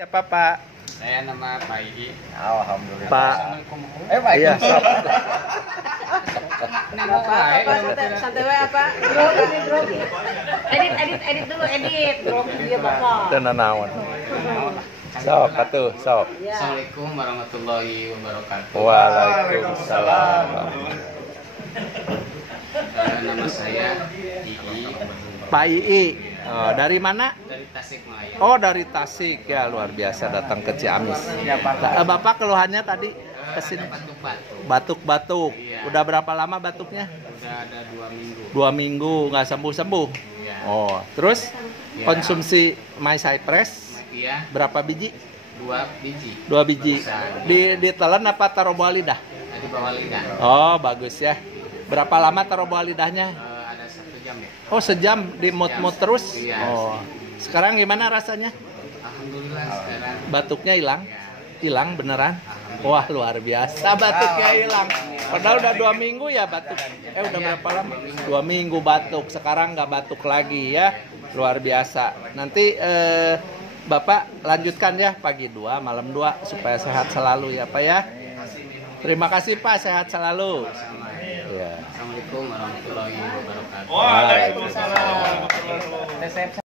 Siapa Pak? Saya nama Pak Igi. Alhamdulillah. Pak. Pak Iya. Santai wae apa? Grogi. Edit dulu, edit. Grogi dia Bapak. Dan naon. Sok atuh, sok. Assalamualaikum warahmatullahi wabarakatuh. Waalaikumsalam. Nama saya Igi. Pak Ii. Oh, dari mana? Dari Tasikmalaya. Oh, dari Tasik ya, luar biasa datang ke Ciamis. Bapak keluhannya tadi kesini Batuk-batuk. batuk-batuk. Iya. Udah berapa lama batuknya? Udah ada 2 minggu. 2 minggu nggak sembuh-sembuh. Iya. Oh, terus Iya. konsumsi My Cypress Iya, berapa biji? 2 biji. 2 biji. Barusan. Ditelan apa taruh bawah lidah? Di bawah lidah. Oh, bagus ya. Berapa lama taruh bawah lidahnya? Ada 1 jam ya. Oh, sejam dimut-mut terus? Iya. Oh. Sekarang gimana rasanya? Alhamdulillah sekarang. Batuknya hilang? Ya. Hilang beneran? Wah, luar biasa batuknya hilang. Padahal udah 2 minggu ya batuk. Udah berapa lama? 2 minggu batuk. Sekarang nggak batuk lagi ya. Luar biasa. Nanti Bapak lanjutkan ya pagi 2, malam 2 supaya sehat selalu ya Pak ya. Terima kasih Pak, sehat selalu. Ya. Assalamualaikum warahmatullahi wabarakatuh. Waalaikumsalam.